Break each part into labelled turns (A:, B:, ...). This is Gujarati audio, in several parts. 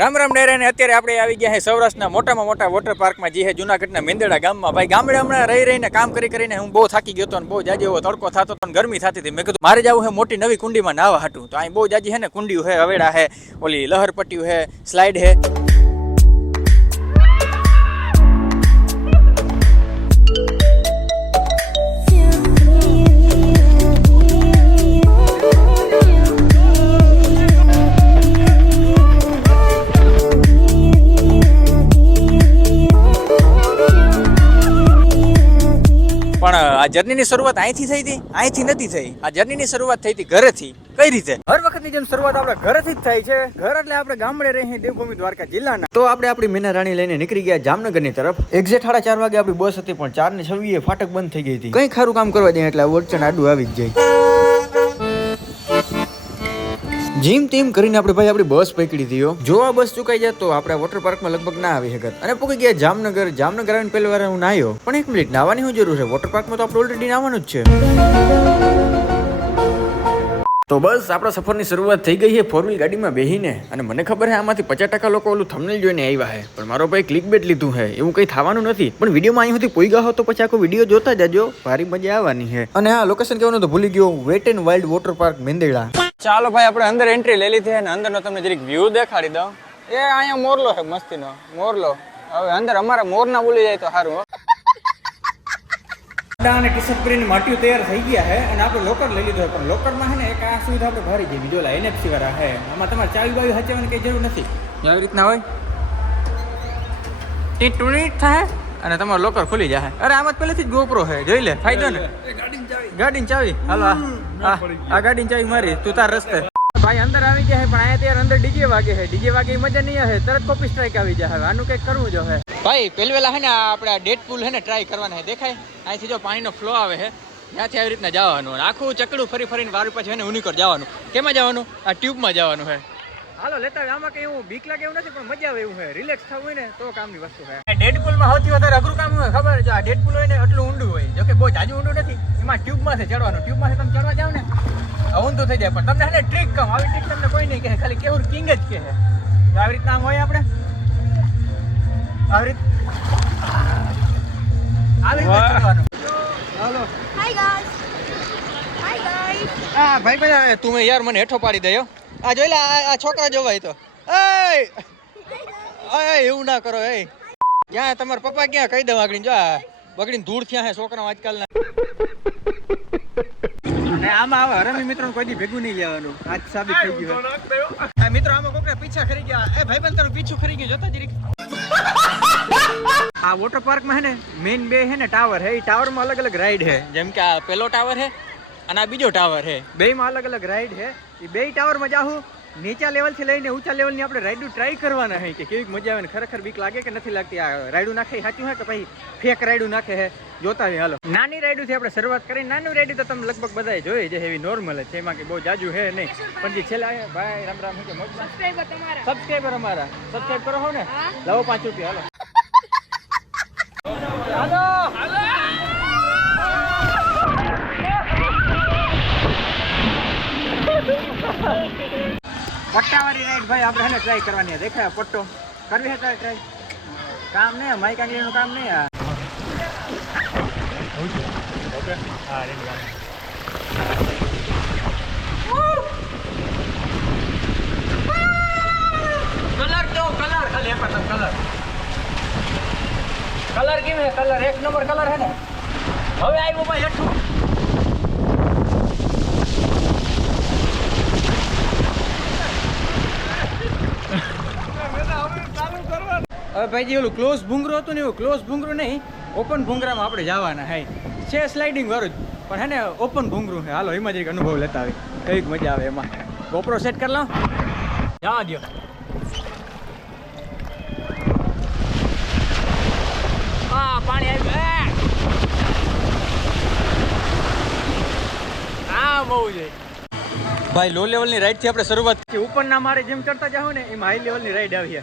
A: રામ રામ ડેરે ને અત્યારે આપણે આવી ગયા છે સૌરાષ્ટ્રના મોટામાં મોટા વોટર પાર્કમાં જે છે જુનાગઢના મેંદડા ગામમાં. ભાઈ, ગામડે હમણાં રહી રહીને કામ કરી કરીને હું બહુ થાકી ગયો હતો બહુ જાજી એવો તડકો થતો હતો ગરમી થતી હતી. મેં કીધું, મારે જવું છે મોટી નવી કુંડીમાં નાવા હતું તો અહીં બહુ જાજી છે ને કુંડીયું છે હવેડા છે ઓલી લહરપટ્ટીયું છે સ્લાઇડ છે જર્નીની શરૂઆત અહીંથી થઈ હતી અહીંથી નથી થઈ. આ જર્નીની શરૂઆત થઈ હતી ઘરેથી. કઈ રીતે? હર વખતની જેમ શરૂઆત આપણે ઘરેથી જ થાય છે. ઘર એટલે આપણે ગામડે રહીએ દેવભૂમિ દ્વારકા જિલ્લાના. તો આપણે આપણી મીના રાણી લઈને નીકળી ગયા જામનગરની તરફ. એક્ઝેક્ટ સાડા ચાર વાગે આપણી બસ હતી પણ ચાર ને છવ્વીએ ફાટક બંધ થઈ ગઈ હતી. કઈ ખારું કામ કરવા દે એટલે વડચણ આડું આવી જ જાય. જીમ ટીમ કરીને આપણે ભાઈ આપણી બસ પકડી દીધો જો આ બસ ચુકાઈ જાય તો આપણે વોટર પાર્કમાં લગભગ ના આવી શકત. અને પૂકી ગયા જામનગર. જામનગર આવીને પહેલી વાર હું નાયો. પણ એક મિનિટ નાવાની શું જરૂર છે? વોટર પાર્કમાં તો આપણે ઓલરેડી નાવાનું જ છે. તો બસ આપણા સફરની શરૂઆત થઈ ગઈ છે ફોર વ્હીલ ગાડીમાં બેહીને. અને મને ખબર છે આમાંથી પચાસ ટકા લોકો ઓલું થમનેલ જોઈને આવ્યા છે. પણ મારો ભાઈ ક્લિક બેટ લીધું છે. એવું કંઈ થવાનું નથી. પણ વિડીયોમાં અહીં સુધી પોઈ ગયો તો પછી આખો વીડિયો જોતા જજો. ભારી મજા આવવાની છે. અને આ લોકેશન કહેવાનું તો ભૂલી ગયો. Wet and wild water park Mendarda ચાલો ભાઈ આપણે અંદર એન્ટ્રી લઈ લીધી અને અંદરનો તમને જરીક વ્યૂ દેખાડી દઉં. એ અહીંયા મોરલો છે મસ્તીનો. મોરલો. હવે અંદર અમારા મોરના બોલી જાય તો સારું અને ટી શર્ટ માટીઓ તૈયાર થઈ ગયા છે અને આપણે લોકર લઈ લીધો પણ લોકરમાં છે ને એક આ સુવિધા આપણે ભરી ગઈ બીજો લા એનએફસી વાળા છે. આમાં તમારે ચાવી બાવી હચાવવાની કઈ જરૂર નથી. આવી રીતના હોય? તે ટુણીટ થાય અને તમારો લોકર ખુલી જાય અરે આમાં પહેલેથી જ ગોપરો છે. જોઈ લે ફાયદો ને. ગાડીની ચાવી. હાલો આ. આ- ગાડીની ચાવી મારી તું તાર રસ્તે. ભાઈ અંદર આવી ગયા છે પણ અહીંયા ત્યારે અંદર ડીજે વાગે છે ડીજે વાગે મજા નહીં આવે તરત કોપી સ્ટ્રાઇક આવી જાય હવે. આનું કંઈક કરવું જો હે ભાઈ પેલી વેલા છે ને આપણે ડેટ પુલ છે ને ટ્રાય કરવાના છે દેખાય? અહીંથી જો પાણીનો ફ્લો આવે છે ત્યાંથી આવી રીતના જવાનું. આખું ચકડું ફરી ફરીને વારું પાછું છે ને ઉનીકર જવાનું. કેમાં જવાનું? આ ટ્યુબમાં જવાનું છે હાલો લેતા. આમાં કઈ એવું બીક લાગે એવું નથી પણ મજા આવે એવું છે રિલેક્સ થવું હોય ને તો કામની વસ્તુ છે ડેડપુલમાં સૌથી વધારે અઘરું કામ હોય ખબર? છે આ ડેડપુલ હોય ને એટલું ઊંડું હોય. જો કે બહુ જાજુ ઊંડું નથી. એમાં ટ્યુબમાંથી ચડવાનું. ટ્યુબમાંથી તમે ચડવા જાવ ને આ ઊંધું થઈ જાય. પણ તમને છે ટ્રીક કહું આવી ટ્રીક તમને કોઈ નહીં કહે. ખાલી કેવું કિંગ જ કહે. તો આવી રીતના આમ હોય આપણે. આવી રીત આવી રીતે ચડવાનું. હાલો.
B: હાય guys. હાય guys.
A: આ ભાઈ ભાઈ તું યાર મને હેઠો પાડી દયો આ જોઈ લે આ છોકરા જોવાય તો. એય! અય એવું ના કરો એ ક્યાં તમારા પપ્પા ક્યાં કહી દઉં આગળ? જો બગડીને ધૂળ થયા હે છોકરા આજકાલના. ને આમાં આવે હરામી મિત્રો કોઈ દી ભેગું નહીં જવાનું આજ સાબિત થઈ ગયું આ મિત્રો આમાં કોકને પીછા ખરી ગયા. એ ભાઈ બંધ તારું પીછું ખરી ગયું જોતા જરીક આ વોટર પાર્કમાં હે ને મેઇન બે હે ને ટાવર હે. એ ટાવરમાં અલગ અલગ રાઈડ હે. જેમ કે આ પેલો ટાવર હે અને આ બીજો ટાવર હે. બેયમાં અલગ અલગ રાઈડ હે. એ બે ટાવરમાં જાહું. નીચા લેવલથી લઈને ઊંચા લેવલની આપણે રાઈડું ટ્રાય કરવાના હે કે કેવી મજા આવે ને ખરેખર બીક લાગે કે નથી લાગતી? આ રાઈડું નાખે સાચું હે કે ભાઈ ફેક રાઈડું નાખે હે? જોતા હોય હાલો. નાની રાઈડું થી આપણે શરૂઆત કરી નાનું રાયડું તો તમે લગભગ બધાએ જોઈ જે એવી નોર્મલ છે એમાં કે બહુ જાજુ હે નહીં. પણ જે છેલ્લા ભાઈ રામ રામ કે. સબસ્ક્રાઈબર અમારા. સબસ્ક્રાઈબ કરો હો ને. લાવો પાંચ રૂપિયા હાલો. પટ્ટાવાળી રાઈડ ભાઈ, આપણે હેને ટ્રાય કરવાની. દેખાય પટ્ટો કરવી હે ટ્રાય ટ્રાય કામ નહીં, માઇક આંગળીનું કામ નહીં, આ. કલર કેવો કલર ખાલી એક કલર કલર કેમ હે કલર એક નંબર કલર હે ને? હવે આવ્યો ભાઈ હેઠું. હવે ભાઈજી ઓલું ક્લોઝ ભૂંગરું હતું ને એવું ક્લોઝ ભૂંગરું નહીં ઓપન ભૂંગરામાં આપણે જવાના હે. છે સ્લાઇડિંગ વાળું જ પણ હે ને ઓપન ભૂંગરું છે હાલો એમાં જરીક અનુભવ લેતા આવી કંઈક મજા આવે એમાં. ગોપરો સેટ કરી લો. જવા દો હા પાણી આવ્યું હા! બહુ છે. ભાઈ લો લેવલની રાઈડથી આપણે શરૂઆત ઉપરના મારે જેમ ચડતા જાવ ને એમ હાઈ લેવલની રાઈડ આવી છે.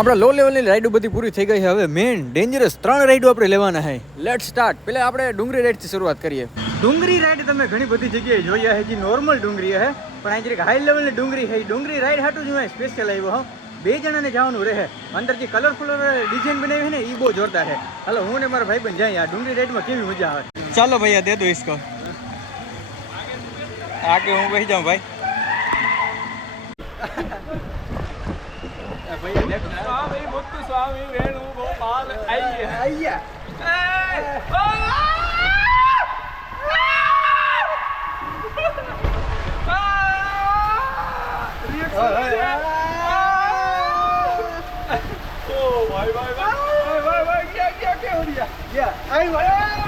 A: આપણા લો લેવલની રાઈડો બધી પૂરી થઈ ગઈ છે. હવે મેઇન ડેન્જરસ ત્રણ રાઈડો આપણે લેવાના છે. લેટ સ્ટાર્ટ પહેલાં આપણે ડુંગરી રાઈડથી શરૂઆત કરીએ. ડુંગરી રાઈડ તમે ઘણી બધી જગ્યાએ જોઈ છે જે નોર્મલ ડુંગરી છે પણ અહીં જરીક હાઈ લેવલની ડુંગરી છે. એ ડુંગરી રાઈડ હાટું જ સ્પેશિયલ આવ્યો હોઉં બે જણાને જવાનું રહે. અંદર જે કલરફુલ ડિઝાઇન બનાવી છે ને એ બહુ જોરદાર છે. હાલો હું ને મારા ભાઈ પણ જાય આ ડુંગળી રાઈડમાં કેવી મજા આવે. ચાલો ભાઈ દે દો ઇસકો આગળ હું બેસી જાઉં ભાઈ.
C: મુક્ત સ્વામી વેણુ ગોપાલ આઈએ. ભાઈ ભાઈ ભાઈ ભાઈ ભાઈ ક્યાં ક્યાં ક્યાં ઉડી ગયા આઈ ભાઈ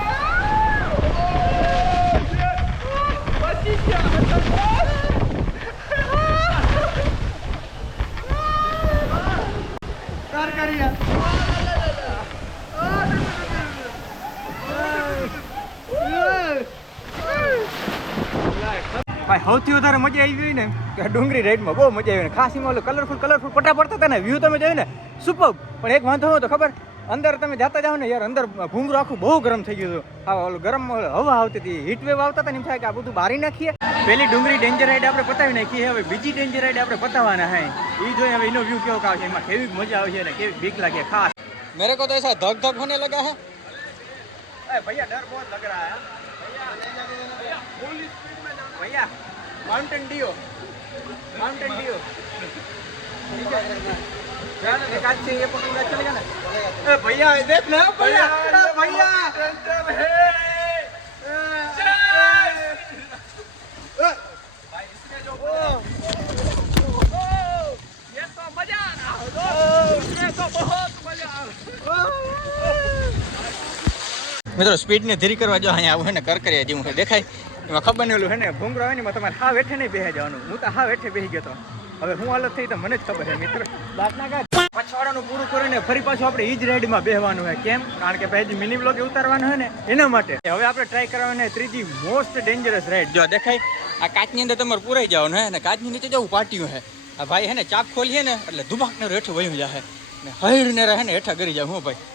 A: સૌથી વધારે મજા આવી ગઈ ને ડુંગળી રાઈડમાં બહુ મજા આવી ને ખાસ એમાં ઓલું કલરફુલ કલરફુલ પટા પડતા હતા ને વ્યૂ તમે જોયું ને સુપર પણ એક વાંધો હતો ખબર? અંદર તમે જતા જાઓ ને યાર અંદર ભૂંગરું આખું બહુ ગરમ થઈ ગયું હતું. હા ઓલું ગરમ હવા આવતી હતી હીટ વેવ આવતા હતા ને એમ થાય કે આ બધું બારી નાખીએ. પેલી ડુંગળી ડેન્જર રાઈડ આપણે પતાવી નાખીએ હવે બીજી ડેન્જર રાઈડ આપણે પતાવવાના હે. એ જોઈએ હવે એનો વ્યૂ કેવો આવશે એમાં કેવી મજા આવશે ને કેવી બીક લાગે ખાસ. મેરે કો તો એસા ધક ધક હોને લગા હે? ભૈયા ડર બહુ લગ રહા હે. ભૈયા ભૈયા माउंटेन डियो माउंटेन डियो ठीक है यार एक आध से ये पकड़ा चलेगा ना ए भैया देख ना भैया भैया મિત્રો સ્પીડને ધીરી કરવા જો અહીંયા આવું હે ને કરકરિયા જેવું છે દેખાય એમાં ખબર નહીં ઓલું હે ને ભૂંગરો હોય ને, એમાં તમારે હા વેઠે નહીં બેસી જવાનું. હું તો હા વેઠે બેસી ગયો તો. હવે હું હાલત થઈ તો મને જ ખબર છે મિત્ર. પછવાડાનું પૂરું કરીને ફરી પાછું આપણે ઈ જ રાઈડમાં બેહવાનું હોય કેમ? કારણ કે પહેલી મિની બ્લોગ ઉતારવાનું હોય ને, એના માટે. હવે આપણે ટ્રાય કરવાની ત્રીજી મોસ્ટ ડેન્જરસ રાઈડ જો દેખાય, આ કાચની અંદર તમારે પૂરાઈ જવાનું હે ને કાચની નીચે જવું પાટિયું હે. આ ભાઈ હે ને, ચાપ ખોલીએ ને, એટલે ધુબાકને હેઠું વયું જાય ને હૈડ ને રહે ને, હેઠા કરી જાવ હું ભાઈ.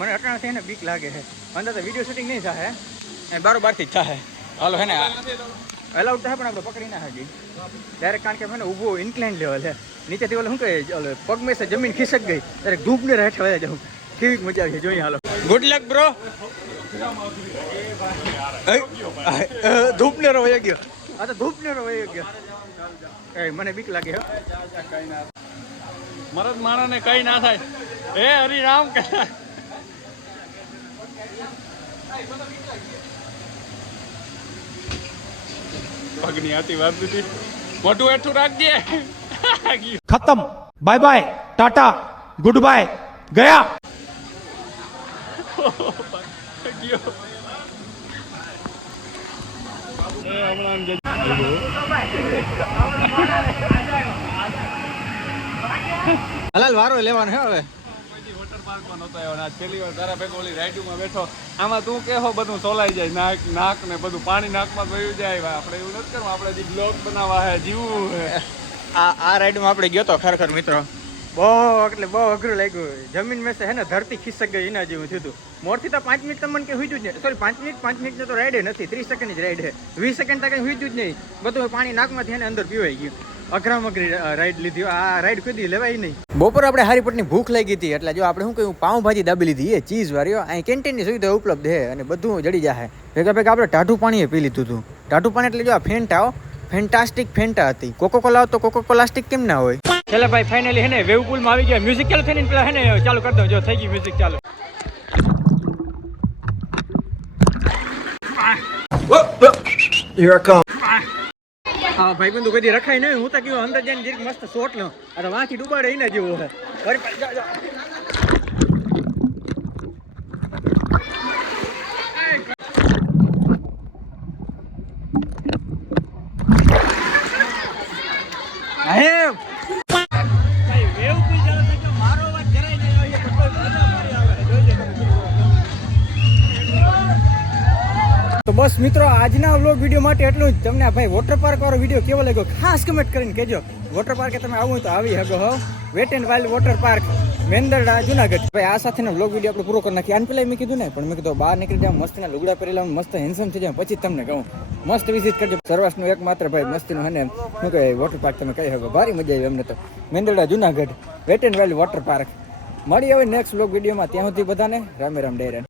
A: મને અટાણા થઈને બીક લાગે છે અંદર તો વીડિયો શૂટિંગ નહીં થાય બારોબારથી જ થાય હાલો હે ને અલાઉડ થાય પણ આપણે પકડી ના હજી ડાયરેક્ટ કારણ કે મને ઊભો ઇન્ક્લાઇન લેવલ છે. નીચેથી ઓલે શું કહે ઓલે પગ મેં જમીન ખિસક ગઈ. ત્યારે ધૂપને રેઠ વયા જાઉં કેવી મજા આવી છે જોઈએ હાલો. ગુડ લક બ્રો ધૂપને રો વયા ગયો. આ તો ધૂપને રો વયા ગયો. એ મને બીક લાગે હો.
C: મરદ માણસને કઈ ના થાય. હે હરિરામ કે પગની આતી વાત દીધી. મોટું એઠું રાખજે.
D: ખતમ. Bye bye tata good bye
C: ગયા.
A: હલાલ વારો લેવાનો હે હવે.
C: વોટર પાર્કમાં નહોતો આવ્યો આજ પહેલી વાર તારા ભેગો ઓલી રાઇડમાં બેઠો. આમાં તું કેહો, બધું સોલાઈ જાય, નાક નાક ને બધું પાણી નાકમાં ગયું જાય આપણે એવું નથી કરવું, આપણે હજી બ્લોક બનાવવા હે જીવવું હે.
A: આ આ રાઈડમાં આપણે ગયો તો ખરેખર, મિત્રો. બહુ એટલે બહુ અઘરું લાગ્યું. જમીન મેસે હે ને, ધરતી ખિસક ગઈ, એના જેવું થયું હતું. મોરથી તો પાંચ મિનિટ તમને કે હુઈ જ નહીં. સોરી પાંચ મિનિટ પાંચ મિનિટ તો રાઈડ નથી. ત્રીસ સેકન્ડ જ રાઈડ છે વીસ સેકન્ડ તક હુઈ જ નહીં. બધું પાણી નાકમાંથી એને અંદર પીવાઈ ગયું. અઘરામ અઘરી રાઈડ લીધી. આ રાઈડ કોઈ લેવાય નહીં. બપોર આપણે હારીપટની ભૂખ લાગી હતી એટલે જો આપણે શું કહ્યું પાઉંભાજી દાબી લીધી. એ ચીઝ વાળીઓ. અહીં કેન્ટીનની સુવિધા ઉપલબ્ધ છે અને બધું જડી જાય ભેગા ભેગા આપણે ટાઢું પાણી પી લીધું હતું. ટાઢું પાણી એટલે જો આ ફેન્ટા હો ફેન્ટાસ્ટિક ફેન્ટા હતી. કોકો કોલા તો કોકો કોલાસ્ટિક કેમ ના હોય? છેલ્લે ભાઈ ફાઇનલી હે ને વેવ પુલમાં આવી ગયા. મ્યુઝિક ચાલુ થઈને પેલા હે ને ચાલુ કરી દો જો થઈ ગયું મ્યુઝિક ચાલુ. હા ભાઈ બંધુ કદી રખાય નહીં. હું તો કેવું અંદર જઈને જીરીક મસ્ત શોટ લો. અરે વાંચી ડૂબાડે એના જેવો હે. પાછું જા, તો બસ મિત્રો, આજના વ્લોગ વીડિયો માટે એટલું જ. તમને ભાઈ વોટર પાર્ક વાળો વીડિયો કેવો લાગ્યો? ખાસ કમેન્ટ કરીને કહેજો. વોટર પાર્કે તમે આવું તો આવી શકો હો. Wet and wild water park Mendarda, Junagadh. ભાઈ, આ સાથેનો વ્લોગ વીડિયો આપણે પૂરો કરી નાખીએ. આને પેલા મેં કીધું ને, પણ મેં કીધું, બહાર નીકળી જાવ મસ્તના લુગડા પહેરેલા મસ્ત હેન્ડસમ થઈ જાય પછી તમને કહું. મસ્ત વિઝિટ કરજો. સરવાસનું એકમાત્ર ભાઈ મસ્તીનું હને શું કહે વોટર પાર્ક તમે કહી શકો. ભારી મજા આવી અમને તો. Mendarda, Junagadh wet and wild water park મળી હવે નેક્સ્ટ વ્લોગ વિડીયોમાં ત્યાં સુધી બધાને રામે રામ ડેરા